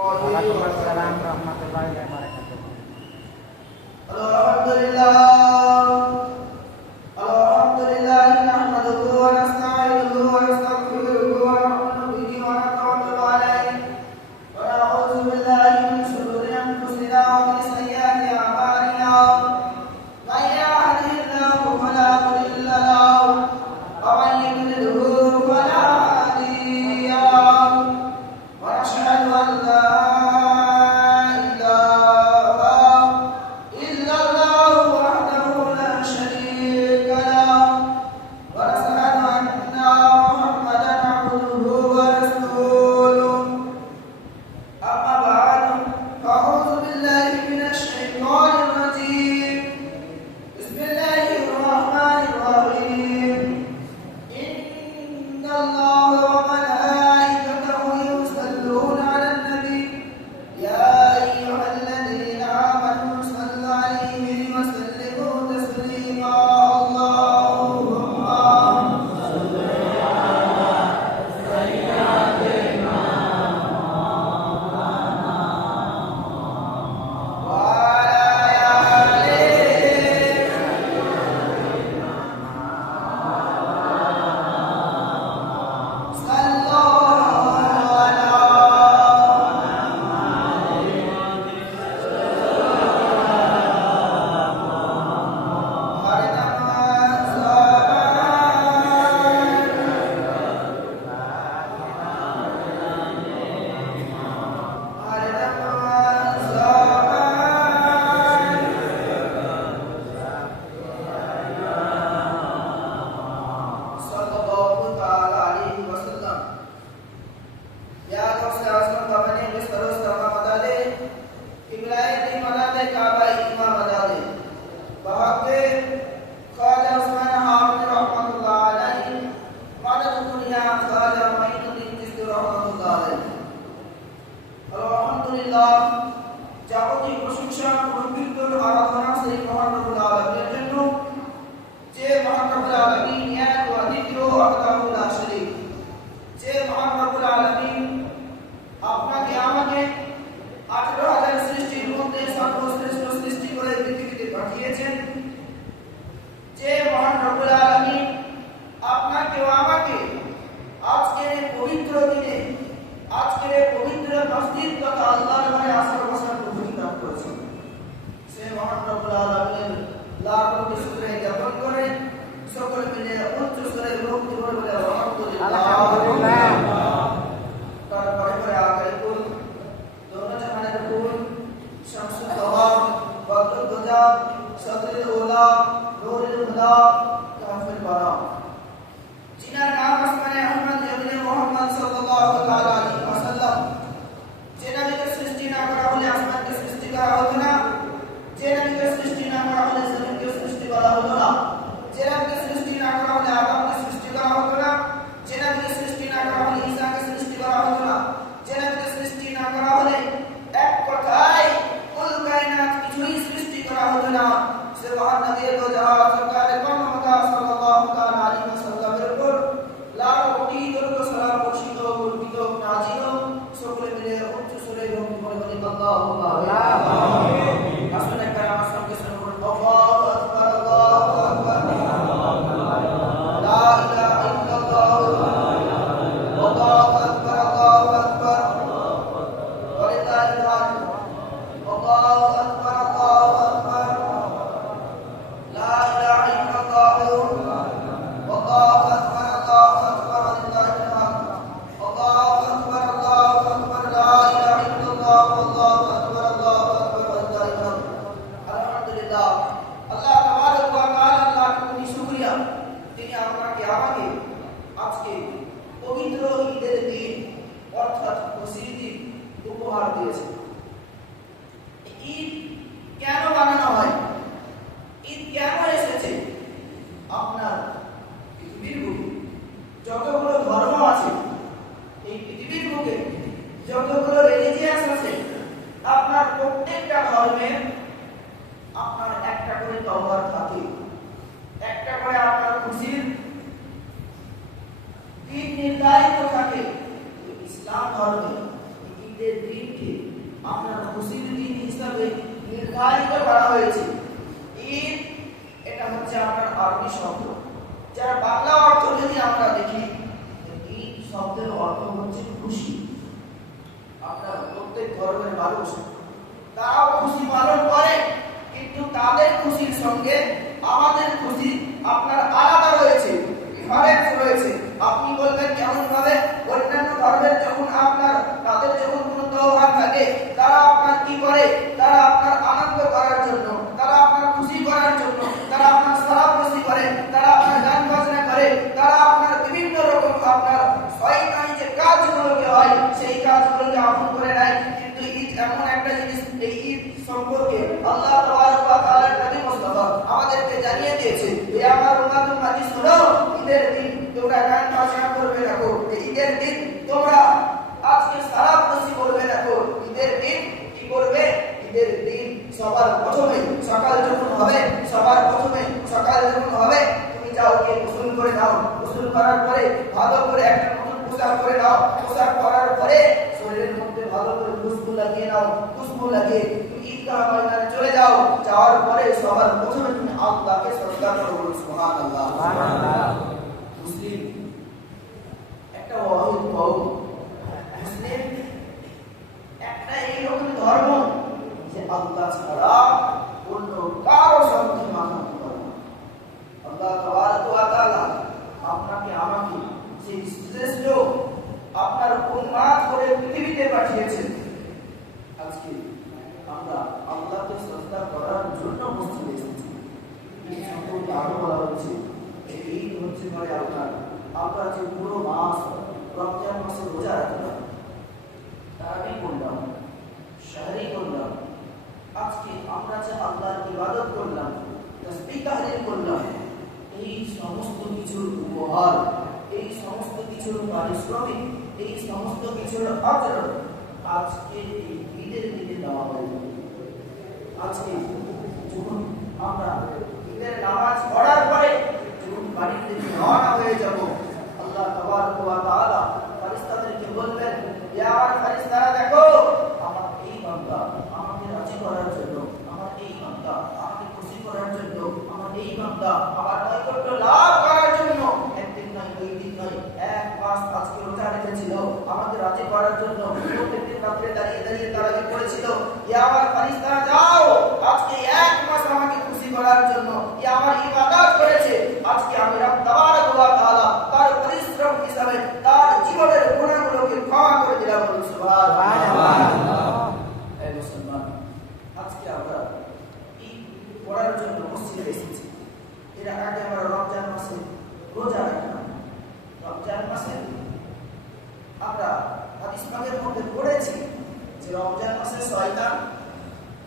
Waalaikumsalam warahmatullahi wabarakatuh. Alhamdulillah nahmaduhu wa nasta'inuhu wa nastaghfiruhu wa nu'minu bihi wa natawakkalu alayhi wa na'udzu billahi min shururi anfusina wa min sayyiati a'malina man yahdihillahu fala mudilla lahu wa man yudlilhu fala hadiya lahu wa nashhadu an la যাবতীয় প্রশংসা প্রকৃতির আরাধনা সেই মহান রব্বুল আলামিনের জন্য যে মহান রব্বুল আলামিন এক ও দ্বিতীয় ওয়াহদাহু লা শারীক যে মহান রব্বুল আলামিন আপনাকে আমাকে 18000 সৃষ্টির মধ্যে সর্বশ্রেষ্ঠ সৃষ্টি করে পৃথিবীতে পাঠিয়েছেন যে মহান রব্বুল আলামিন আপনাকে ও আমাকে আজকের পবিত্র দিনে আজকের পবিত্র মসজিদ তথা আল্লাহর ঘরে আসার বসার পদ্ধতি দান করেছেন সে মহান রব্বুল আলামিনের লাখ কোটি শুকরিয়া জ্ঞাপন করে সকল মিলে উচ্চ স্বরে ভক্তি করে বলে আলহামদুলিল্লাহ তারপরে করে আগে কুল দোনো জাহানের কুল শামসুল দওয়াব বদরুল দুজা সদরুল উলা নূরুল হুদা কাফিল বারা जिनका नाम আসমানে আহমদ জমিনে মোহাম্মদ সাল্লাল্লাহু তাআলা আলাইহি ওয়াসাল্লাম যে নবীকে সৃষ্টি না করা হলে আসমানকে সৃষ্টি করা হতো না যে নবীকে সৃষ্টি না করা হলে জমিনকে সৃষ্টি করা হতো না যে নবীকে সৃষ্টি না করা হলে আদমকে সৃষ্টি করা হতো না যে নবীকে সৃষ্টি না করা হলে ঈসাকে সৃষ্টি করা হতো না যে নবীকে সৃষ্টি না করা হলে এক কথায় কুল কায়নাত কিছুই সৃষ্টি করা হতো না সে মহান নবী দো জাহান সরকারে মুহাম্মদ সাল্লাল্লাহু তাআলা আলাইহি ওয়াসাল্লামের উপর লাখ কোটি দরুদ সালাম বর্ষিত বর্ধিত নাজিল সকলে মিলে উচ্চ সুরে ভক্তি করে বলি আল্লাহুম্মা আমিন আসলে কারাম সঙ্গে সঙ্গে আল্লাহু আকবার আল্লাহু আকবার লা ইলাহা ইল্লাল্লাহ আল্লাহু আকবার আল্লাহু আকবার ওয়ালিল্লাহিল হামদ আল্লাহু আকবার আল্লাহু আকবার লা ইলাহা ইল্লাল্লাহ আল্লাহু আকবার আল্লাহু আকবার ওয়ালিল্লাহিল হামদ আল্লাহু আকবার আল্লাহু আকবার লা ইলাহা ইল্লাল্লাহ আল্লাহু আকবার ওয়ালিল্লাহিল হামদ আলহামদুলিল্লাহ আল্লাহ তাবারক ওয়া তাআলা আল্লাহ কোটি শুকরিয়া তিনি আপনাকে আমাকে আজকে পবিত্র ঈদের দিন অর্থাৎ খুশির দিন উপহার দিয়েছেন ঈদ কেন বানানো হয় ঈদ কেন এসেছে আপনার পৃথিবীর বুকে যতগুলো ধর্ম আছে এই পৃথিবীর বুকে যতগুলো রিলিজিয়াস আছে আপনার প্রত্যেকটা ধর্মের আপনার একটা করে তওবার থাকে একটা করে আপনার খুশির দিন নির্ধারিত থাকে ইসলাম ধর্মে ঈদের দিনকে আপনার খুশির দিন হিসাবে নির্ধারিত করা হয়েছে। ঈদ এটা হচ্ছে আপনার আরবি শব্দ, যার বাংলা অর্থ যদি আমরা দেখি, ঈদ শব্দের অর্থ হচ্ছে খুশি। আপনার প্রত্যেক ধর্মের মানুষ তারাও খুশি পালন করে, কিন্তু তাদের খুশির সঙ্গে আমাদের খুশি আপনার আলাদা রয়েছে, ডিফারেন্স রয়েছে। আপনি বলবেন কেমন ভাবে? অন্যান্য ধর্মের যখন আপনার তাদের যখন কোনো তওবার থাকে, তারা আপনার কি করে? তারা আপনার আনন্দ করার জন্য, তারা আপনার খুশি করার জন্য, তারা আপনার সালাত খুশি করে, তারা আপনার গান বাজনা করে, তারা আপনার বিভিন্ন রকম আপনার শয়তানি যে কাজগুলোকে হয় সেই কাজগুলোকে আপন করে নেয়। কিন্তু ঈদ এমন একটা জিনিস, এই ঈদ সম্পর্কে আল্লাহ তাবারক ওয়া তাআলার নবী মুস্তাফা আমাদেরকে জানিয়ে দিয়েছে, হে আমার উম্মতুল মাজি শোনো, ঈদের দিন তোমরা গান বাজনা করবে না, ঈদের দিন তোমরা আজকে সালাত খুশি করবে না, ঈদের দিন কি করবে? ঈদের দিন সবার প্রথমে সকাল যখন হবে, তুমি যাও গিয়ে গোসল করে নাও, গোসল করার পরে ভালো করে একটা নতুন পোশাক পরে নাও, পোশাক পরার পরে শরীরের মধ্যে ভালো করে খুশবু লাগিয়ে নাও, খুশবু লাগিয়ে তুমি ঈদগাহ ময়দানে চলে যাও। যাওয়ার পরে সবার প্রথমে তুমি আল্লাহকে সাজদা করো, সুবহানাল্লাহ। মুসলিম একটা ওয়াহিদ কওম, মুসলিম একটা এইরকম ধর্ম যে আল্লাহ ছাড়া অন্য কারো সাথে মাথা তুলবে না। আল্লাহ তাবারক ওয়া তাআলা আপনাকে আমাকে সেই শ্রেষ্ঠ আপনার উম্মাত করে পৃথিবীতে পাঠিয়েছেন। আজকে আমরা আল্লাহকে সাজদা করার জন্য মসজিদে এসেছি। এই সম্পর্কে আরো বলা হচ্ছে, এই হচ্ছে মানে আপনার যে পুরো মাস রমজান মাসে রোজা রাখলাম, তারাবি করলাম, শাহরি করলাম, আজকে আমরা যে আল্লাহর ইবাদত করলাম, তাসবিহ তাহলিল করলাম, এই সমস্ত কিছুর উপহার, এই সমস্ত কিছুর পারিশ্রমিক, এই সমস্ত কিছুর আজর আজকে এই ঈদের দিনে দেওয়া হয়। আজকে যখন আমরা ঈদের নামাজ পড়ার পরে যখন বাড়ির দিকে রওনা হয়ে যাব, আল্লাহ তাবারক ওয়া তাআলা ফেরেশতাদেরকে বলবেন, ইয়া আমার ফেরেশতারা দেখো, আমার এই বান্দা আমাকে রাজি করার জন্য, আমার এই বান্দা আমাকে খুশি করার জন্য, আমার এই বান্দা আমার নৈকট্য লাভ করার জন্য একদিন নয়, দুই দিন নয়, এক মাস আজকে রোজা রেখেছিল আমাকে রাজি করার জন্য। প্রত্যেকদিন রাতে দাঁড়িয়ে দাঁড়িয়ে তারাবি করেছিল। ইয়া আমার ফেরেশতারা যাও, আজকে এক মাস আমাকে খুশি করার জন্য ইয়া আমার ইবাদত করেছে, আজকে আমি রব তাবারক ওয়া তাআলা তার পরিশ্রম হিসাবে তার জীবনের গুনাহগুলোকে ক্ষমা করে দিলাম। সুবহানাল্লাহ। এই মুসলমান, আজকে আমরা ঈদ পড়ার জন্য মসজিদে এসেছি। এর আগে আমরা রমজান মাসে রোজা রাখলাম। রমজান মাসে আমরা হাদিস পাকের মধ্যে পড়েছি যে রমজান মাসে শয়তান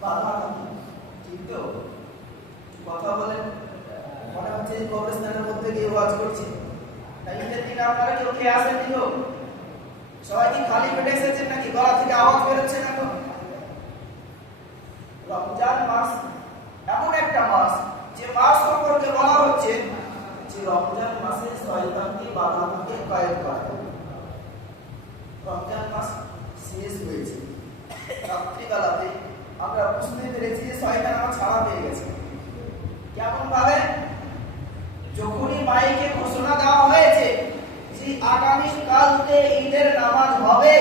বাধা থাকে। ঠিক তো? কথা বলেন, মনে হচ্ছে কবরস্থানের মধ্যে গিয়ে ওয়াজ করছি। তাই ঈদের দিন আপনারা কেউ খেয়ে আসেন নি? সবাই কি খালি পেটে এসেছেন নাকি গলা থেকে আওয়াজ বেরোচ্ছে না? রমজান মাস এমন একটা মাস যে মাস সম্পর্কে বলা হচ্ছে যে রমজান মাসে শয়তানকে বাধা থেকে কায়েম করা হবে। রমজান মাস শেষ হয়েছে, রাত্রিবেলাতে আমরা বুঝতে পেরেছি যে শয়তান আমার ছাড়া পেয়ে গেছে। কেমন ভাবে? যখনই মাইকে ঘোষণা দেওয়া হয়েছে যে আগামী কালকে ঈদের নামাজ হবে,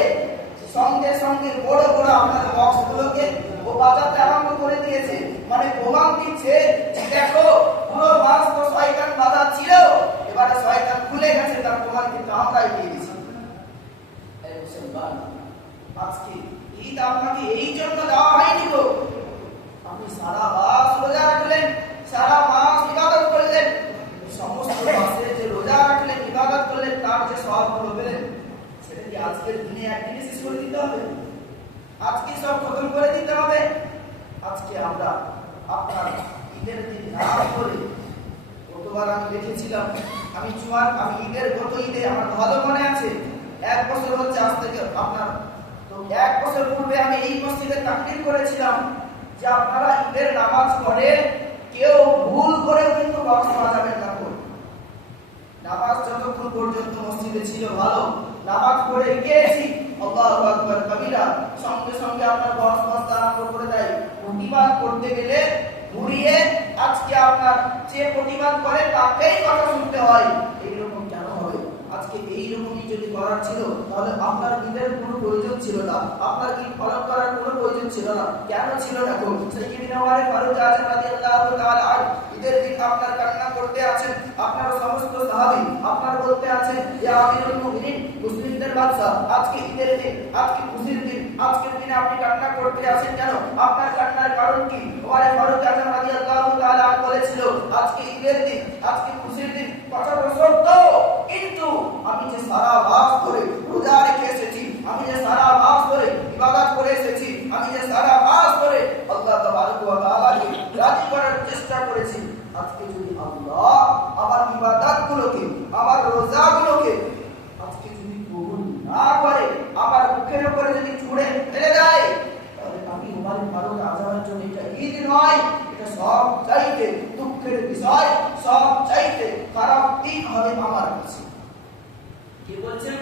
সঙ্গে সঙ্গে বড় বড় আপনার বক্সগুলোকে ও বাজাতে আরম্ভ করে দিয়েছে। মানে প্রমাণ দিচ্ছে যে দেখো, পুরো মাস তো শয়তান বাধা ছিল, এবারে শয়তান খুলে গেছে, তার প্রমাণ কিন্তু আমরাই দিয়ে দিয়েছি। এই মুসলমান, আজকে ঈদ আপনাকে এই জন্য দেওয়া হয়নি তো আপনি সারা মাস রোজা রাখলেন, সারা মাস ইবাদত করলেন, সমস্ত মাসে যে রোজা রাখলেন, ইবাদত করলেন, তার যে সওয়াবগুলো পেলেন, সেটা কি আজকের দিনে একদিনে শেষ করে দিতে হবে? আজকে সব খতম করে দিতে হবে? আজকে আমরা আপনার ঈদের দিন নামাজ পড়ে, গতবার আমি দেখেছিলাম, আমি ঈদের গত ঈদে আমার ভালো মনে আছে, 1 বছর হচ্ছে আজ থেকে আপনার, তো 1 বছর পূর্বে আমি এই মসজিদে তাকরীর করেছিলাম যে আপনারা ঈদের নামাজ পড়ে কেউ ভুল করে কিন্তু বক্স বাজাবেন না। নামাজ যতক্ষণ পর্যন্ত মসজিদে ছিল ভালো, নামাজ পড়ে গিয়েছি, আল্লাহু আকবার কবিরা, সঙ্গে সঙ্গে আপনার বস মস্তা আরম্ভ করে দেয়। প্রতিবাদ করতে গেলে ঘুরিয়ে আজকে আপনার যে প্রতিবাদ করে তাকেই কথা শুনতে হয়। এইরকম কেন হবে? আজকে এইরকমই যদি করার ছিল তাহলে আপনার ঈদের কোনো প্রয়োজন ছিল না, আপনার ঈদ পালন করার কোনো প্রয়োজন ছিল না। কেন ছিল না? সাইয়্যিদিনা ওমর ফারুক আযম রাদিয়াল্লাহু তাআলা ঈদের দিন আপনার কান্না করতে আছেন, আপনার সমস্ত সাহাবী আপনার বলতে আছেন, ইয়া আমিরুল মুমিনিন, মুসলিমদের বাদশা, আজকে ঈদের দিন, আজকে খুশির দিন, আজকের দিনে আপনি কান্না করতে আছেন কেন? আপনার কান্নার কারণ কি? ওমর ফারুক আযম রাদিয়াল্লাহু তাআলা বলেছিল, আজকে ঈদের দিন, আজকে খুশির দিন, কথাটা সত্য, কিন্তু আমি যে সারা মাস ধরে রোজা রেখে এসেছি, আমি যে সারা মাস ধরে ইবাদত করে এসেছি, আমি যে সারা মাস ধরে আল্লাহ তাবারক ওয়া তাআলাকে রাজি করার চেষ্টা করেছি, আজকে যদি আল্লাহ আমার ইবাদতগুলোকে, আমার রোজাগুলোকে আজকে যদি কবুল না করে, আমার মুখের উপরে যদি ছুঁড়ে ফেলে দেয়, তাহলে আমি ওমর ফারুক আযমের জন্য এটা ঈদ নয়, এটা সব চাইতে দুঃখের বিষয়, সব চাইতে খারাপ দিন হবে আমার কাছে। কি বলছেন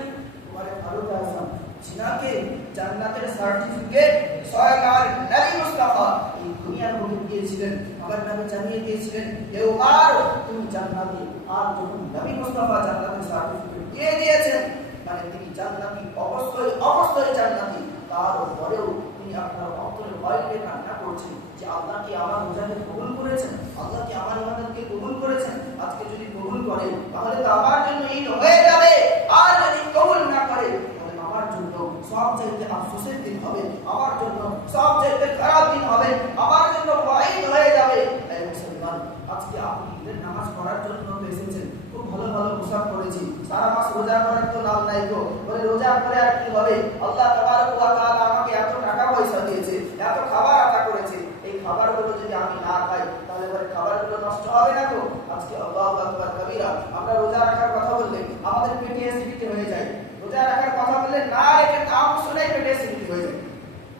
ওমর ফারুক আযম? জিনাকে জান্নাতের সার্টিফিকেট স্বয়ং নবী মুস্তাফা এই দুনিয়ার মধ্যে দিয়েছিলেন। আমার নবী জানিয়ে দিয়েছিলেন, হে ওমর, তুমি জান্নাতি। আর যখন নবী মুস্তাফা জান্নাতের সার্টিফিকেট দিয়ে দিয়েছেন, মানে তিনি জান্নাতি, অবশ্যই অবশ্যই জান্নাতি। তারপরেও তিনি আপনার অন্তরে ভয় পেয়ে কান্না করছেন যে আল্লাহ কি আমার রোজাকে কবুল করেছেন, আল্লাহ কি আমার ইবাদতকে কবুল করেছেন। আজকে যদি কবুল করে তাহলে তো আমার জন্য ঈদ হয়ে যাবে, আর যদি কবুল না করে তাহলে আমার জন্য সবচেয়ে আফসোসের দিন হবে, আমার জন্য সবচেয়ে খারাপ দিন হবে, আমার জন্য ওয়াইদ হয়ে যাবে। এই মুসলমান, আজকে আপনি ঈদের নামাজ পড়ার জন্য তো এসেছেন, খুব ভালো ভালো পোশাক পরেছি, সারা মাস রোজা করার তো নাম নাই গো, বলে রোজা করে আর কি হবে? আল্লাহ তাবারক ওয়া তাআলা আমাকে এত টাকা পয়সা দিয়েছে, এত খাবার আতা করেছে, এই খাবারগুলো যদি আমি না খাই তাহলে পরে খাবারগুলো নষ্ট হবে না গো। আজকে আল্লাহু আকবার কবিরা, আমরা রোজা রাখার কথা বললে আমাদের পেটে অ্যাসিডিটি হয়ে যায়, রোজা রাখার কথা বললে না রেখে নাম শুনে পেটে অ্যাসিডিটি হয়ে যায়।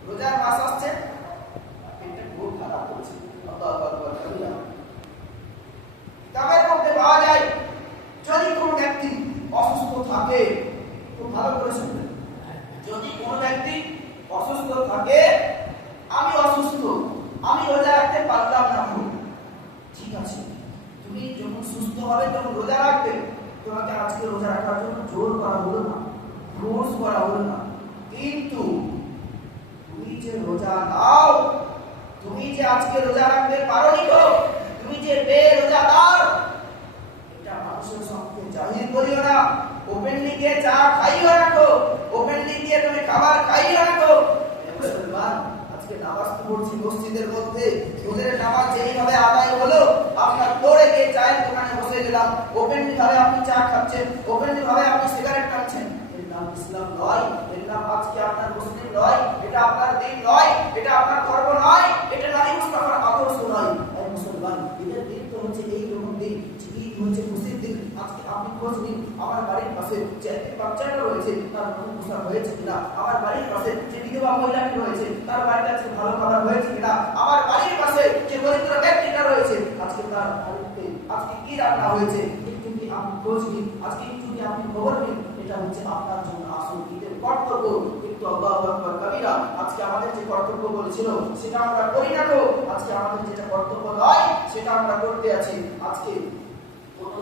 রোজার মাস আসছে, পেটে খুব খারাপ হচ্ছে। আল্লাহু আকবার কবিরা। কিতাবের মধ্যে পাওয়া যায়, যদি কোনো ব্যক্তি অসুস্থ থাকে, খুব ভালো করে শুনবেন, যদি কোনো ব্যক্তি অসুস্থ থাকে, আমি অসুস্থ, আমি রোজা রাখতে পারলাম না, ঠিক আছে, তুমি যখন সুস্থ হবে তখন রোজা রাখবে, তোমাকে আজকে রোজা রাখার জন্য জোর করা হলো না, ফোর্স করা হলো না, কিন্তু তুমি যে রোজা নাও, তুমি যে আজকে রোজা রাখতে পারোনি গো, তুমি যে বেরোজাদার, এটা মানুষের সামনে জাহির করিও না, ওপেনলি গিয়ে চা খাইও না গো, ওপেনলি গিয়ে তুমি খাবার খাইও না গো। মুসলমান, আজকে নামাজ পড়ছি মসজিদের মধ্যে, ফজরের নামাজ যেইভাবে আদায় হলো, আপনার দৌড়ে গিয়ে চায়ের দোকানে বসে গেলাম, ওপেনলি ভাবে আপনি চা খাচ্ছেন, ওপেনলি ভাবে আপনি সিগারেট খাচ্ছেন, এর নাম ইসলাম নয়, এর নাম আজকে আপনার মুসলিম নয়, এটা আপনার দিন নয়, এটা আপনার ধর্ম নয়, এটা নবী মুস্তাফার আদর্শ নয়। এই মুসলমান, ঈদের দিন তো হচ্ছে এইরকম দিন, ঈদ হচ্ছে খুশির দিন। আজকে আপনি খোঁজ নিন, আমার বাড়ির পাশে যে বাচ্চাটা রয়েছে তার নতুন পোশাক হয়েছে কিনা, আমার বাড়ির পাশে যে বিধবা মহিলাটি রয়েছে তার বাড়িতে আজকে ভালো খাবার হয়েছে কিনা, আমার বাড়ির পাশে যে দরিদ্র ব্যক্তিটা রয়েছে আজকে তার বাড়িতে আজকে কি রান্না হয়েছে, একটু কি আপনি খোঁজ নিন, আজকে একটু কি আপনি খবর নিন। এটা হচ্ছে আপনার জন্য আসল ঈদের কর্তব্য। কিন্তু আল্লাহু আকবার কবিরা, আজকে আমাদের যে কর্তব্য বলেছিল সেটা আমরা করি না তো, আজকে আমাদের যেটা কর্তব্য নয় সেটা আমরা করতে আছি। আজকে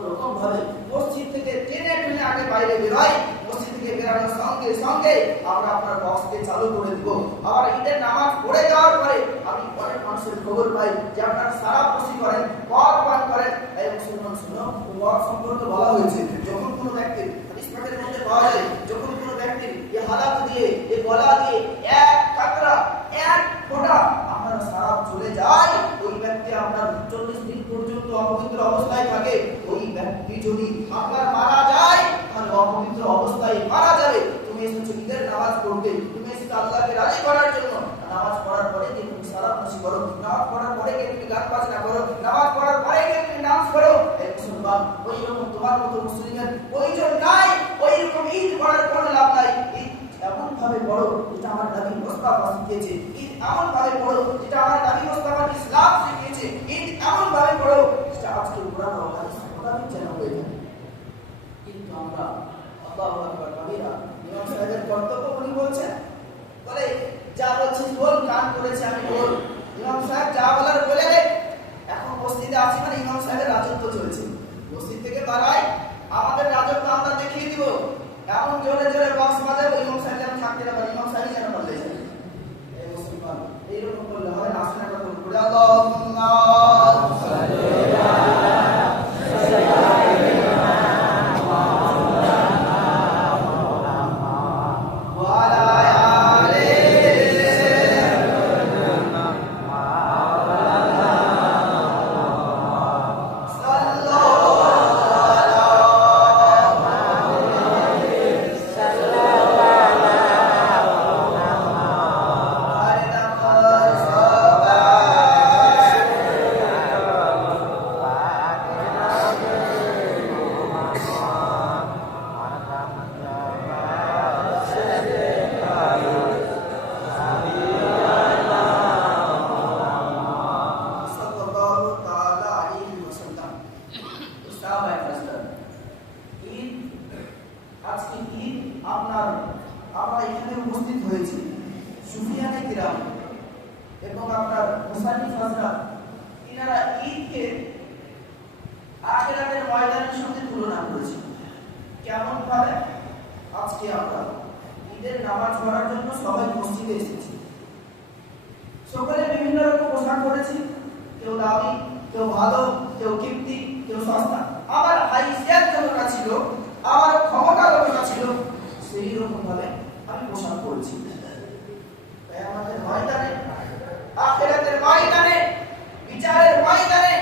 রকম ভাবে মসজিদ থেকে টেনে টেনে আগে বাইরে বেরোয়, মসজিদ থেকে বেরোনোর সঙ্গে সঙ্গে আমরা আপনার বক্সকে চালু করে দিব। আবার ঈদের নামাজ পড়ে যাওয়ার পরে আমি অনেক মানুষের খবর পাই যে আপনার সারা খুশি করেন, মদ পান করেন। এই মুসলমান শুনো, মদ সম্পর্কে বলা হয়েছে যখন কোনো ব্যক্তি হাদিস পাকের মধ্যে পাওয়া যায়, যখন কোনো ব্যক্তির এই হালাত দিয়ে, এই গলা দিয়ে এক কাতরা, এক ফোঁটা আপনার সারা চলে যায়, ওই ব্যক্তি আপনার 40 দিন পর্যন্ত অপবিত্র অবস্থায় থাকে। ওই ব্যক্তি যদি আপনার মারা যায় তাহলে অপবিত্র অবস্থায় মারা যাবে। তুমি এসেছো ঈদের নামাজ পড়তে, তুমি এসেছো আল্লাহকে রাজি করার জন্য, নামাজ পড়ার পরে যে তুমি সারা খুশি করো, নামাজ পড়ার পরে গিয়ে তুমি গান বাজনা করো, নামাজ পড়ার পরে গিয়ে তুমি ডান্স করো। এই মুসলমান, ওই রকম তোমার মতো মুসলিমের প্রয়োজন নাই, ওই রকম ঈদ করার কোনো লাভ নাই। ঈদ এমন ভাবে পড়ো যেটা আমার নবী মুস্তাফা শিখিয়েছে, ঈদ এমন ভাবে পড়ো যেটা আমার নবী মুস্তাফা ইসলাম শিখিয়েছে, ঈদ এমন ভাবে পড়ো যেটা আজকে কোরআন ও হাদিস মোতাবেক যেন হয়ে যায়। কিন্তু আমরা আল্লাহু আকবার কবিরা ইমাম সাহেবের কর্তব্য উনি বলছেন, বলে যা বলছিস বল, গান করেছি আমি বল। ইমাম সাহেব যা বলার বলে রে। এখন মসজিদে আছি মানে ইমাম সাহেবের রাজত্ব চলছে। মসজিদ থেকে বাড়াই আমাদের রাজত্ব আমরা দেখিয়ে দিব। এমন জোরে জোরে বক্স বাজাবো ইমাম সাহেব যেন থাকতে না পারে, ইমাম সাহেব যেন পারলে যায়। এই মুসলমান এইরকম করলে হয় না। আসলে একটা করে আল্লাহুম্মা আমরা এখানে উপস্থিত হয়েছি সুফিয়ানে কিরাম এবং আপনার মুসান্নিফ হযরত ইনারা ঈদকে আখিরাতের ময়দানের সঙ্গে তুলনা করেছেন। কেমন ভাবে? আজকে আমরা ঈদের নামাজ পড়ার জন্য সবাই মসজিদে এসেছি। সকলে বিভিন্ন রকম পোশাক পরেছি, কেউ দামি, কেউ ভালো, কেউ কিপ্তি, কেউ সস্তা। আমার হাইসিয়াত যতটা ছিল, আমার ক্ষমতা যতটা ছিল, সেই রকম ভাবে আমি পোশাক পরেছি। তাই আমাদের ময়দানে, আখিরাতের ময়দানে, বিচারের ময়দানে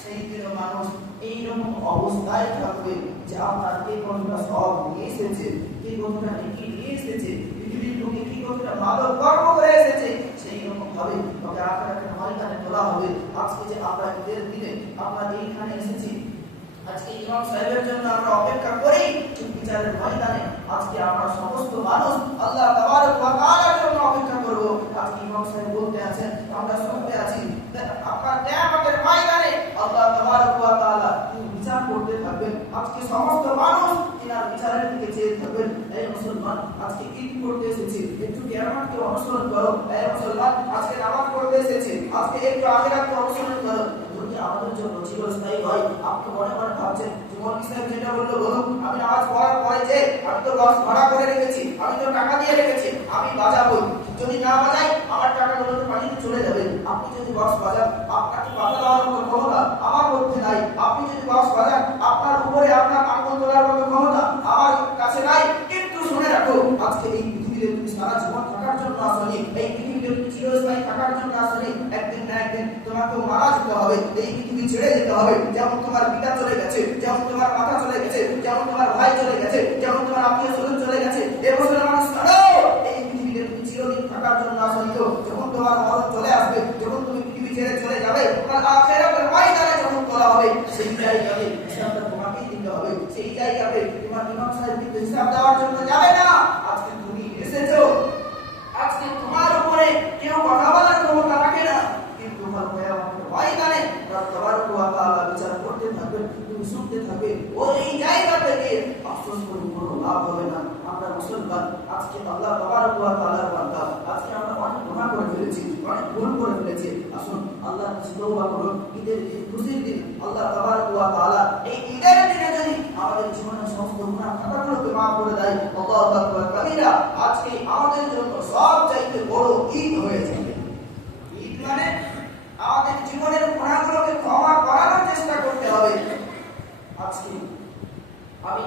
সেই দিন মানুষ এইরকম অবস্থায় থাকবে যে আপনার কে কতটা সব নিয়ে এসেছে, কে কতটা নেকি নিয়ে এসেছে, পৃথিবীর লোকে কি কতটা ভালো কর্ম করে এসেছে, সেই রকম ভাবে তবে আখিরাতের ময়দানে তোলা হবে। আজকে যে আমরা ঈদের দিনে আমরা এইখানে এসেছি, আজকে ইমাম সাহেবের জন্য আমরা অপেক্ষা করি, বিচারের ময়দানে আজকে আমরা সমস্ত মানুষ আল্লাহ তাবারক ওয়া তাআলার জন্য অপেক্ষা করব। আজকে ইমাম সাহেব বলতে আছেন, আমরা শুনতে আছি, আপনার কিয়ামতের ময়দানে আল্লাহ তাবারক ওয়া তাআলা তিনি বিচার করতে থাকবেন। আজকে সমস্ত মানুষ তিনার বিচারের দিকে চেয়ে থাকবেন। এই মুসলমান, আজকে ঈদ করতে এসেছি, একটু কিয়ামতকে অনুসরণ করো। এই মুসলমান, আজকে নামাজ পড়তে এসেছি, আজকে একটু আখিরাতকে অনুসরণ করো। আমাদের জন্য চিরস্থায়ী হয়। আপনি মনে মনে ভাবছেন মৌলভী সাহেব যেটা বললো বলুন, আমি নামাজ পড়ার পরে যে আমি তো লস ভাড়া করে রেখেছি, আমি তো টাকা দিয়ে রেখেছি, আমি বাজাবো, যদি না বাজাই আমার টাকাগুলো তো পানিতে চলে যাবে। আপনি যদি বক্স বাজান, আপনাকে বাধা দেওয়ার মতো ক্ষমতা আমার মধ্যে নাই। আপনি যদি বক্স বাজান, আপনার উপরে আপনার আঙ্গুল তোলার মতো ক্ষমতা আমার কাছে নাই। কিন্তু শুনে রাখো, আজকে এই পৃথিবীতে তুমি সারা জীবন থাকার জন্য আসনি, এই পৃথিবীতে তুমি চিরস্থায়ী থাকার জন্য আসনি। একদিন না একদিন তোমাকে মারা যেতে হবে, এই পৃথিবী ছেড়ে যেতে হবে। যেমন তোমার পিতা চলে গেছে, যেমন তোমার মাতা চলে গেছে, যেমন তোমার ভাই চলে গেছে, যেমন তোমার আত্মীয় স্বজন চলে গেছে। এবছর মানুষ এই পৃথিবীতে তুমি চিরদিন থাকার জন্য আসনি। তো যখন তোমার মরণ চলে আসবে, যখন তুমি পৃথিবী ছেড়ে চলে যাবে, তোমার আখিরাতের ময়দানে যখন তোলা হবে, সেই জায়গাতে হিসাবটা তোমাকেই দিতে হবে। সেই জায়গাতে তোমার ইমাম সাহেব কিন্তু হিসাব দেওয়ার জন্য যাবে না। আজকে তুমি এসেছো, আজকে তোমার উপরে কেউ কথা বলার ক্ষমতা রাখে না, কিন্তু তোমার ময়দানে তাবারক ওয়া তাআলা বিচার করতে থাকবে, তুমি শুনতে থাকবে। ওই জায়গা থেকে আফসোস করে কোনো লাভ হবে না। আমরা মুসলমান, আজকে আল্লাহ তাবারক ওয়া তাআলার বান্দা, আজকে আমরা অনেক গুনাহ করে ফেলেছি, অনেক ভুল করে ফেলেছি। আসুন আল্লাহর কাছে তওবা করুন। ঈদের দিন, খুশির দিন, আল্লাহ তাবারক ওয়া তাআলা এই ঈদের দিনে যদি আমাদের জীবনের সমস্ত গুনাহ খাতাগুলোকে মাফ করে দেয়, আল্লাহু আকবার কাবীরা, আজকে আমাদের জন্য সবচাইতে বড় ঈদ হয়েছে। ঈদ মানে আমাদের জীবনের গুনাহগুলোকে ক্ষমা করার চেষ্টা করতে হবে। আজকে আমি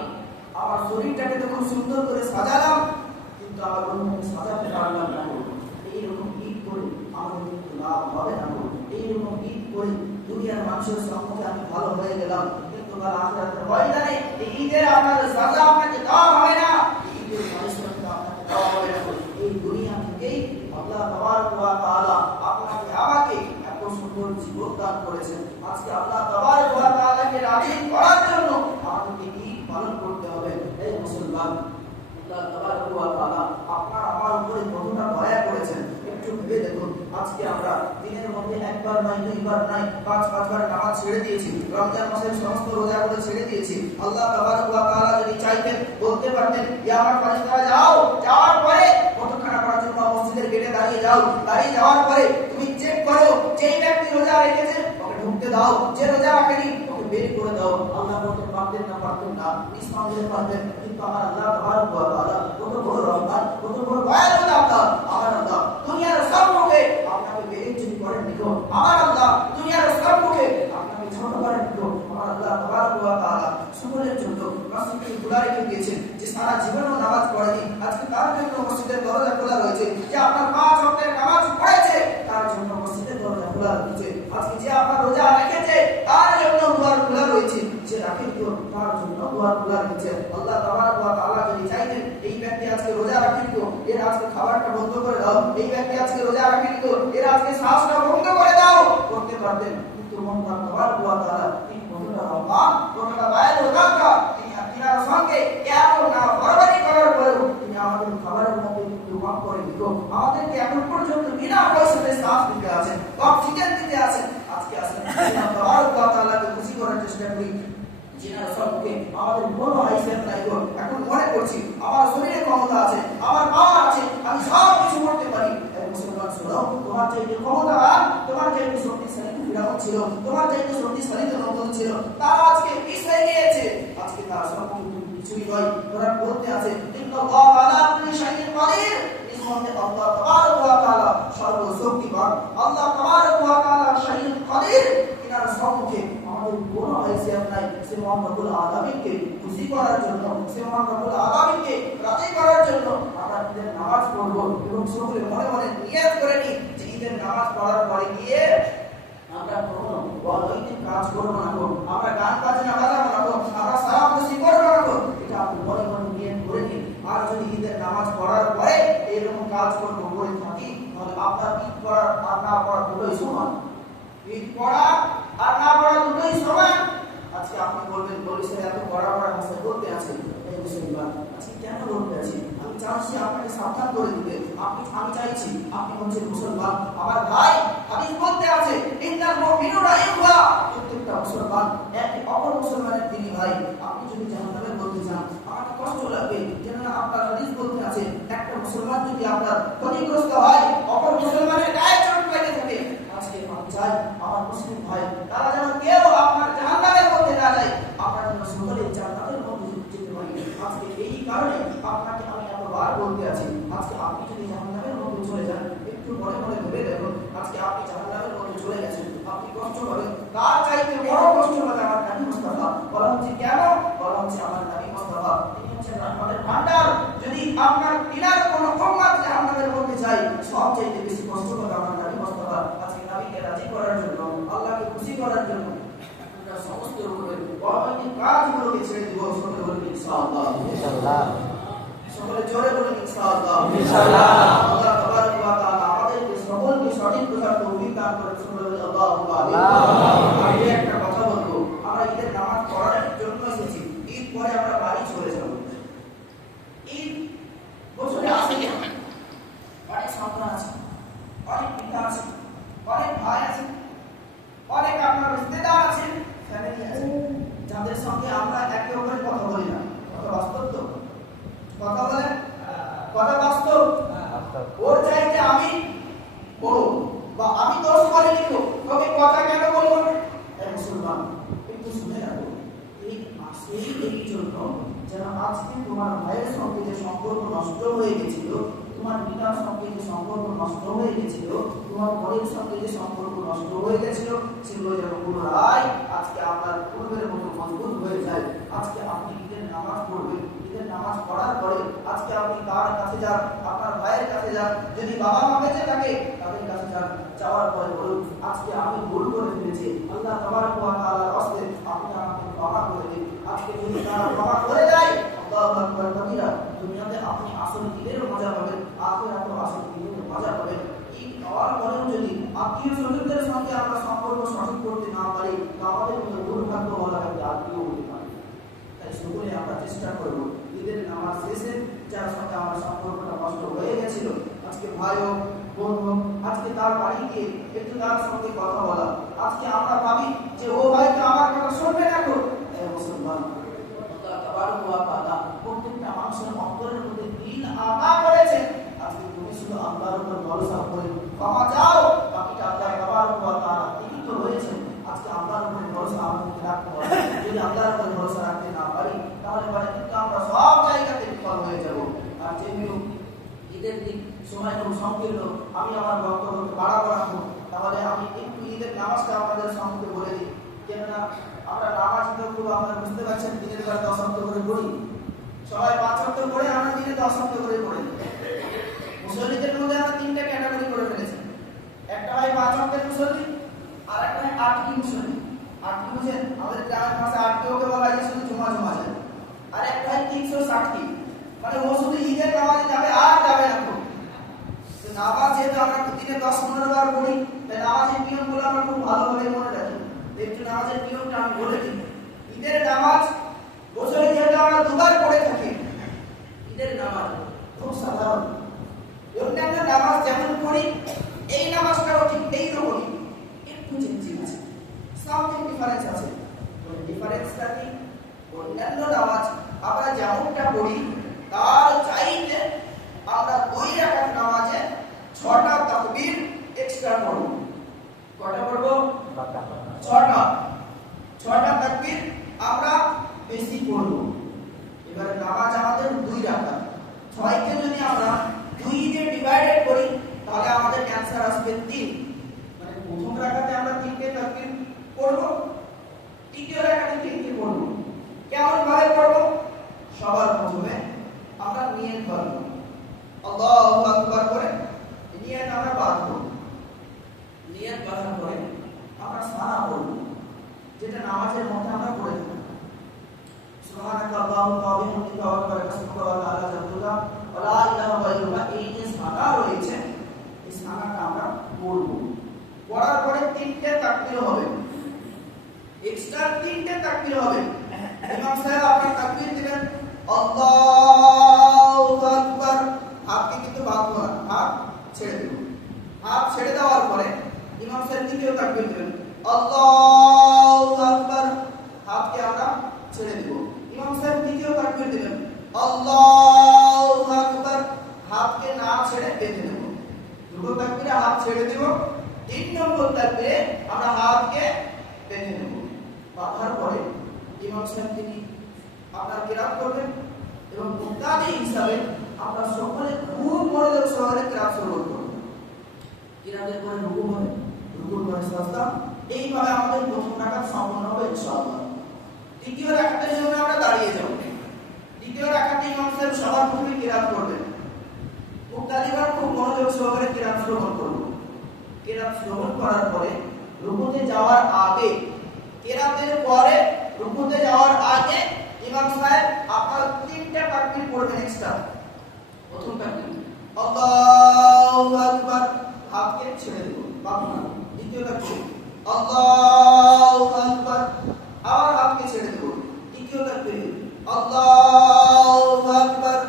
আমার শরীরটাকে তো খুব সুন্দর করে সাজালাম, কিন্তু আমার অন্যকে সাজাতে পারলাম না। এইরকম ঈদ করে আমাদের কিন্তু লাভ হবে না। এইরকম ঈদ করে দুনিয়ার মানুষের সম্মুখে আমি ভালো হয়ে গেলাম, কিন্তু কাল আখিরাতের ময়দানে এই ঈদের আপনাদের সাজা আপনাকে দেওয়া হবে না, ঈদের পারিশ্রমিক আপনাকে দেওয়া হবে না। এই দুনিয়া থেকেই আল্লাহ তাবারক ওয়া তাআলা আপনাকে আমাকে এত সুন্দর জীবন দান করেছেন। আজকে আল্লাহ তাবারক ওয়া তাআলাকে রাজি করার জন্য আমাদেরকে ঈদ পালন করতে হবে। এই মুসলমান, আল্লাহ তাবারক ওয়া তাআলা আপনার আমার উপরে কতটা দয়া করেছেন একটু ভেবে দেখুন। আজকে আমরা দিনের মধ্যে একবার নয়, দুইবার নয়, পাঁচবার নামাজ ছেড়ে দিয়েছি, রমজান মাসের সমস্ত রোজাগুলো ছেড়ে দিয়েছি। আল্লাহ তাবারক ওয়া তাআলা যদি চাইতেন বলতে পারতেন, ইয়া আমার ফেরেশতারা যাও, যাওয়ার পরে কতক্ষণ করার জন্য মসজিদের গেটে দাঁড়িয়ে যাও, দাঁড়িয়ে যাওয়ার পরে তুমি চেক করো যেই ব্যক্তি রোজা রেখেছে ওকে ঢুকতে দাও, যে রোজা রাখেনি ওকে বের করে দাও। আল্লাহ বলতে পারতেন না, পারতেন না, নিঃসন্দেহে পারতেন, কিন্তু আমার আল্লাহ তাবারক ওয়া তাআলা কত বড় রহমান, কত বড় দয়ালু আল্লাহ। আমার আল্লাহ দুনিয়ার সব মুখে আপনাকে বেইজ্জতি করেন নিকো, আমার আল্লাহ দুনিয়ার সব মুখে আপনাকে ছোট করেন নিকো। আমার আল্লাহ তাবারক ওয়া তাআলা সকলের জন্য মসজিদকে খোলা রেখে দিয়েছেন, যে সারা জীবনও নামাজ পড়েনি আজকে তার জন্য মসজিদের দরজা খোলা রয়েছে, যে আপনার 5 ওয়াক্তের নামাজ পড়েছে তার জন্য মসজিদের দরজা খোলা রয়েছে, আজকে যে আপনার রোজা রেখেছে তার জন্য দুয়ার খোলা রয়েছে, যে রাখেনি তো তার জন্য দুয়ার খোলা রয়েছে। আল্লাহ তাবারক ওয়া তাআলা যদি চাইতেন এই ব্যক্তি আজকে রোজা রাখেনি তো এর আজকে খাবারটা বন্ধ করে দাও, এই ব্যক্তি আজকে রোজা রাখেনি তো এর আজকে শ্বাসটা বন্ধ করে দাও, করতে পারতেন, কিন্তু মহান তাবারক ওয়া তাআলা তিনি কতটা রহমান, কতটা দয়ালু আল্লাহ, তিনি আপনার সঙ্গে এত না বরবাদি করার পরেও তিনি আমাদের খাবারের মধ্যে একটু কম করে দিল, আমাদেরকে এখন পর্যন্ত বিনা পয়সাতে শ্বাস দিতে আছেন, অক্সিজেন দিতে আছেন। আজকে আসেন তাবারক ওয়া তাআলাকে খুশি করার চেষ্টা করি, জিনার সবকে আমাদের কোনো হাইসেন্স নাই গো। এখন মনে করছি আমার শরীরে ক্ষমতা আছে, আমার পাওয়ার আছে, আমি সব কিছু করতে পারি। মুসলমান শোনো, তোমার চাইতে ক্ষমতাবান, তোমার চাইতে শক্তিশালী ফিরাউন ছিল, তোমার চাইতে শক্তিশালী জনগণ ছিল, তারা আজকে পিছিয়ে গিয়েছে, আজকে তারা সব কিছুই নয়, তারা বলতে আছে ইন্নাল্লাহু আলা কুল্লি শাইইন কাদির, নিঃসন্দেহে আল্লাহ তাবারক ওয়া তাআলা সর্বশক্তিমান, আল্লাহ তাবারক ওয়া তাআলা শাইইন কাদির, তিনার সম্মুখে আমাদের কোনো হাইসিয়াত নাই। সে মহান রব্বুল আলামিনকে খুশি করার জন্য, সে মহান রব্বুল আলামিনকে রাজি করার জন্য আমরা ঈদের নামাজ পড়ব এবং সকলে মনে মনে নিয়ত করে নিই যে ঈদের নামাজ পড়ার পরে গিয়ে আমরা কোনো অনৈতিক কাজ করব না, আমরা গান বাজনা বাজাবো না, আমরা সালাম খুশি করব না, এটা আপনি মনে মনে নিয়ত করে নিন। আর যদি ঈদের নামাজ পড়ার পরে এরকম কাজ করবো করে থাকি তাহলে আপনার ঈদ পড়ার আর না পড়া দুটোই সমান, ঈদ পড়া আর না পড়া দুটোই সমান। আজকে আপনি বলবেন বলিস এত পড়া ভাষা বলতে আছেন, এই মুসলমান আজকে কেন বলতে আছি? আমি চাইছি আপনাকে সাবধান করে দিতে, আমি চাইছি আপনি হচ্ছেন মুসলমান আমার ভাই। হাদিস বলতে আছে ইন্নাল মুমিনুনা ইখওয়া, প্রত্যেকটা মুসলমান একে অপর মুসলমানের তিনি ভাই। আপনি যদি জাহান্নামে বলতে চান আমাকে কষ্ট লাগবে, কেননা আপনার হাদিস বলতে আছে একটা মুসলমান যদি আপনার ক্ষতিগ্রস্ত হয়, অপর মুসলমানের গায়ে চোট লেগে থাকে, আজকে আমি চাই আমার মুসলিম ভাই তারা যেন কেউ আপনার জাহান্নামের মধ্যে না যায়, আপনার যেন সকলে জান্নাতের মধ্যে যেতে পারি। আজকে এই কারণে আপনাকে আমি এতবার বলতে আছি, আজকে আপনি যদি জাহান্নামের মধ্যে চলে যান একটু মনে মনে ভেবে দেখুন, আজকে আপনি জাহান্নামের মধ্যে চলে গেছেন, আপনি কষ্ট পাবেন, তার চাইতে বড় কষ্ট পাবে আমার নবী মুস্তাফা। বলা হচ্ছে কেন? বলা হচ্ছে আমার নবী মুস্তাফা তিনি হচ্ছেন রহমতের ভান্ডার, যদি আপনার তিনার কোনো উম্মত জাহান্নামের মধ্যে যায় সব চাইতে বেশি কষ্ট পাবে আমার নবী মুস্তাফা। আজকে নবীকে রাজি করার জন্য, আল্লাহকে খুশি করার জন্য আমরা সমস্ত রকমের অনৈতিক কাজগুলোকে ছেড়ে দিব। সকলে বলুন ইনশাআল্লাহ, ইনশাআল্লাহ, সকলে জোরে বলুন ইনশাআল্লাহ, ইনশাআল্লাহ। আল্লাহ তাবারক ওয়া তাআলা আমাদেরকে সকলকে সঠিক বোঝার তৌফিক দান করেন। সকলে বলুন আল্লাহুম্মা আমিন। আমি একটা কথা বলবো, আমরা ঈদের নামাজ পড়ার জন্য এসেছি, ঈদ পরে আমরা বাড়ি চলে যাব। ঈদ বছরে আসে না, অনেক সন্তান আছে, অনেক পিতা আছে, অনেক ভাই আছে, অনেক আপনার রিশতেদার আছে, ফ্যামিলি আছে, যাদের সঙ্গে আমরা একে অপরের কথা বলি না। কথা বাস্তব তো? কথা বলেন, কথা বাস্তব। ওর চাইতে আমি বড় বা আমি দোষ করে লিখো, তবে কথা কেন বলবো? মুসলমান একটু শুনে রাখো, এই জন্য যেন আজকে তোমার ভাইয়ের সঙ্গে যে সম্পর্ক নষ্ট হয়ে গেছিল, তোমার পিতার সঙ্গে যে সম্পর্ক নষ্ট হয়ে গেছিল, তোমার বোনের সঙ্গে যে সম্পর্ক নষ্ট হয়ে গেছিল, সেগুলো যেন পুনরায় আজকে আপনার পূর্বের মতো মজবুত হয়ে যায়। আজকে আপনি ঈদের নামাজ পড়বেন, ঈদের নামাজ পড়ার পরে আজকে আপনি তার কাছে যান, আপনার ভাইয়ের কাছে যান, যদি বাবা মা বেঁচে থাকে তাদের কাছে যান, যাওয়ার পরে বলুন আজকে আমি ভুল করে ফেলেছি, আল্লাহ তাবারক ওয়া তাআলার ওয়াস্তে আপনি আমাকে ক্ষমা করে দিন। আজকে যদি তারা ক্ষমা করে দেয় আল্লাহু আকবার কবিরা, দুনিয়াতে আপনি আসল ঈদের মজা পাবেন, আখিরাতেও আসল ঈদের মজা পাবেন। ঈদ হওয়ার পরেও যদি আত্মীয় স্বজনদের সঙ্গে আমরা সম্পর্ক সঠিক করতে না পারি তো আমাদের মধ্যে দুর্ভাগ্য বলা একটা আত্মীয় হতে পারে। তাই সকলে আমরা চেষ্টা করব ঈদের নামাজ শেষে যার সঙ্গে আমার সম্পর্কটা নষ্ট হয়ে গেছিল, আজকে ভাই হোক বোন হোক, আজকে তার বাড়ি গিয়ে একটু তার সঙ্গে কথা বলা। আজকে আমরা ভাবি যে ও হয়তো আমার কথা শুনবে না। তো মুসলমান, আল্লাহ তাবারক ওয়া তাআলা প্রত্যেকটা মানুষের অন্তরের মধ্যে দিল আতা করেছেন। আজকে তুমি শুধু আল্লাহর উপর ভরসা করে ক্ষমা চাও, বাকিটা আল্লাহ তাবারক ওয়া তাআলা তিনি তো রয়েছেন। আজকে আল্লাহর উপর ভরসা আমাদেরকে রাখতে হবে। যদি আল্লাহর উপর ভরসা রাখতে না পারি তাহলে পরে কিন্তু আমরা সব জায়গাতে বিফল হয়ে যাব। আর যেহেতু ঈদের দিন সময় খুব সংকীর্ণ, আমি আমার বক্তব্যকে বাড়াবো না, তাহলে আমি একটু ঈদের নামাজটা আপনাদের সম্মুখে বলে দিই। কেননা আমরা নামাজ তো খুব আপনারা বুঝতে পারছেন দিনের বেলা 10 ওয়াক্ত করে পড়ি, সবাই 5 ওয়াক্ত করে, আমরা দিনে 10 ওয়াক্ত করে পড়ি। মুসল্লিদের মধ্যে আমরা 3টা ক্যাটাগরি করে ফেলেছি। একটা ভাই 5 ওয়াক্তের মুসল্লি, আর একটা ভাই 8 কি মুসল্লি। 8 কি বুঝেন? আমাদের গ্রামের ভাষায় 8 কেও বলা যায় শুধু জুমা জুমা যায়। আর একটা ভাই 360 কি, মানে ও শুধু ঈদের নামাজে যাবে আর যাবে না। তো নামাজ যেহেতু আমরা দিনে 10-15 বার পড়ি, তাই নামাজের নিয়মগুলো আমরা খুব ভালোভাবে মনে রাখি। একটু নামাজের নিয়মটা আমি বলে দিই। ঈদের নামাজ বছরে যেহেতু আমরা দুবার পড়ে থাকি, ঈদের নামাজ খুব সাধারণ। অন্যান্য নামাজ যেমন পড়ি এই নামাজটাও ঠিক এইরকমই, একটু চেঞ্জিং আছে, সামথিং ডিফারেন্স আছে। ডিফারেন্সটা কি? অন্যান্য নামাজ আমরা যেমনটা পড়ি তার চাইতে আমরা 2 রাকাত নামাজে 6টা তাকবীর এক্সট্রা পড়ব। কয়টা পড়ব? 6টা। 6টা তাকবীর আমরা বেশি পড়ব। এবারে নামাজ আমাদের 2 রাকাত, 6 কে যদি আমরা 2 দিয়ে ডিভাইডেড করি তাহলে আমাদের অ্যানসার আসবে 3। মানে প্রথম রাকাতে আমরা 3টা তাকবীর পড়ব, দ্বিতীয় রাকাতে 3টি পড়ব। কেমন ভাবে পড়ব? সবার প্রথমে আমরা নিয়ত করব, আল্লাহু আকবার করে নিয়ত আমরা বাঁধব। নিয়ত বাঁধার পরে আমরা সানা পড়ব, যেটা নামাজের মধ্যে আমরা পড়ে থাকি। সুবহানাকা আল্লাহুম্মা ওয়া বিহামদিকা ওয়া তাবারাকা ওয়া তাআলা জাদ্দুকা ওয়া লা ইলাহা ইল্লা আনতা। এই যে সানা রয়েছে এই সানাটা আমরা পড়ব। পড়ার পরে 3টে তাকবীর হবে, এক্সট্রা 3টে তাকবীর হবে। ইমাম সাহেব আপনি তাকবীর দিবেন আল্লাহু আকবার, আপনি কিন্তু বাঁধবো না, হাত ছেড়ে দেব। হাত ছেড়ে দেওয়ার পরে ইমাম সাহেব দ্বিতীয় তাকবীর দিবেন আল্লাহু আকবার, হাতকে আমরা ছেড়ে দেব। ইমাম সাহেব তৃতীয় তাকবীর দিবেন আল্লাহু আকবার, হাতকে না ছেড়ে বেঁধে দেব। দুটো তাকবীরে হাত ছেড়ে দেব, 3 নম্বর তাকবীরে আমরা হাতকে বেঁধে দেব। বাঁধার পরে ইমাম সাহেব তিনি আপনার কিরাত করবেন এবং মুক্তাদি হিসাবে আমরা সকলে খুব মনোযোগ সহকারে কিরাত শুরু করব। কিরাতের পরে রুকু হবে, রুকুর পরে সাজদা। এইভাবে আমাদের প্রথম রাকাত সম্পন্ন হবে ইনশাআল্লাহ। দ্বিতীয় রাকাতের জন্য আমরা দাঁড়িয়ে যাব। দ্বিতীয় রাকাতে ইমাম সাহেব সবার প্রথমে কিরাত করবেন, মুক্তাদিগণ খুব মনোযোগ সহকারে কিরাত শ্রবণ করব। কিরাত শ্রবণ করার পরে রুকুতে যাওয়ার আগে, কিরাতের পরে রুকুতে যাওয়ার আগে ইমাম সাহেব আপনারা 3টা তাকবীর পড়বেন এক্সট্রা। প্রথম তাকবীর আল্লাহু আকবার, হাতকে ছেড়ে দেব, বাঁধবো না। দ্বিতীয় তাকবীর আল্লাহু আকবার, আবার হাতকে ছেড়ে দেব। তৃতীয় তাকবীর আল্লাহু আকবার,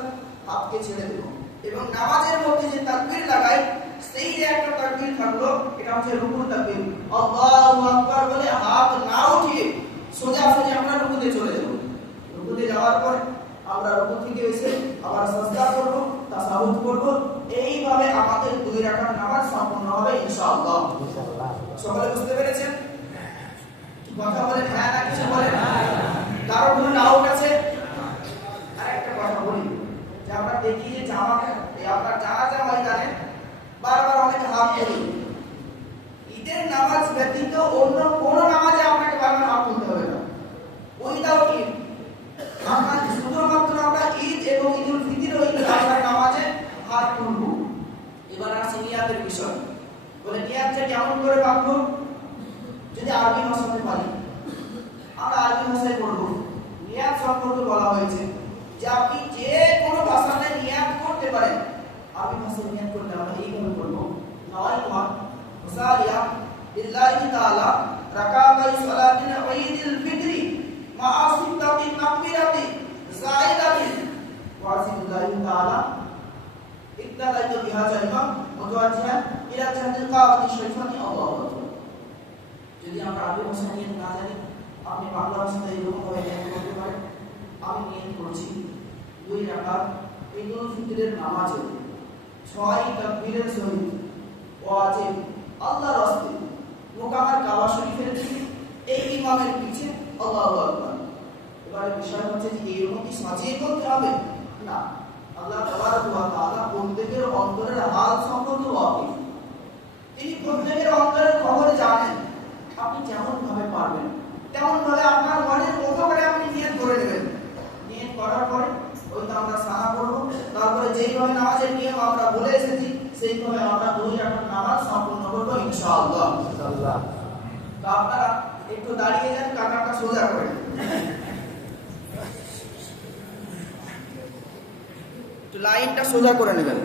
হাতকে ছেড়ে দেব। এবং নামাজের মধ্যে যে তাকবীর লাগাই সেই যে একটা তাকবীর থাকলো, এটা হচ্ছে রুকুর তাকবীর। আল্লাহু আকবার বলে হাত না উঠিয়ে সোজা সোজা আমরা রুকুতে চলে যাব। রুকুতে যাওয়ার পর আমরা রুকু থেকে এসে আবার সাজদা করব, তাসাহুদ করব। এইভাবে আমাদের 2 রাকাত নামাজ সম্পূর্ণ হবে ইনশাআল্লাহ। সকলে বুঝতে পেরেছেন? কথা বলেন হ্যাঁ না কিছু বলেন? কারো কোনো ডাউট আছে? আরেকটা কথা বলি যে আমরা দেখি যে আপনার জানাজা ময়দানে বারবার অনেক হাত তুলি। ঈদের নামাজ ব্যতীত অন্য কোন নামাজে আপনাকে বারবার হাত তুলতে হবে না। উইদাউট ঈদ আমরা শুধুমাত্র আমরা ঈদ এবং ঈদুল ফিতর ওই নামাজে হাত তুলব। এবার আসি নিয়াতের বিষয়। বলে নিয়াতটা কেমন করে বাঁধবো? যদি আরবি ভাষাতে পারি আমরা আরবি ভাষায় পড়ব। নিয়াত সম্পর্কে বলা হয়েছে যে আপনি যে কোনো ভাষাতে নিয়াত করতে পারেন। আরবি ভাষায় নিয়াত করলে আমরা এইভাবে করব নাওয়াইতু মুসালিয়া লিল্লাহি তাআলা রাকাতাই সালাতিল ঈদুল ফিতরি মা'a সিত্তাতি তাকবীরাতি যায়িদাতি ওয়া সিল্লাহি তাআলা ইত্তালাইতু বিহা জালিমা মুতাওয়াজ্জিহান ইলা জাহাতিল কাবাতি শরীফাতি আল্লাহু আকবার। যদি আমরা আরবি ভাষা নিয়ত না জানি, আপনি বাংলা ভাষাতে এরকম ভাবে নিয়ত করতে পারেন, আমি নিয়ত করছি 2 রাকাত ঈদুল ফিতরের নামাজে 6 তাকবীরের সহিত ওয়াজিব আল্লাহর রাস্তে মুকাম্মাল কাবা শরীফের দিকে এই ইমামের পিছে আল্লাহু আকবার। এবারে বিষয় হচ্ছে যে এইরকম কি সাজিয়ে করতে হবে না, আল্লাহ তাবারক ওয়া তাআলা প্রত্যেকের অন্তরের হাল সম্পর্কে ওয়াকিফ, তিনি প্রত্যেকের অন্তরের খবর জানেন। আপনি যেমন ভাবে পারবেন তেমন ভাবে আপনার মনের মতো করে আপনি নিয়ত করে নেবেন। নিয়ত করার পরে ওইটা আমরা সানা করব, তারপরে যেইভাবে নামাজের নিয়ম আমরা বলে এসেছি সেইভাবে আমরা 2 রাকাত নামাজ সম্পূর্ণ করব ইনশাআল্লাহ। ইনশাআল্লাহ। তো আপনারা একটু দাঁড়িয়ে যান, কাঁধটা সোজা করে একটু লাইনটা সোজা করে নেবেন।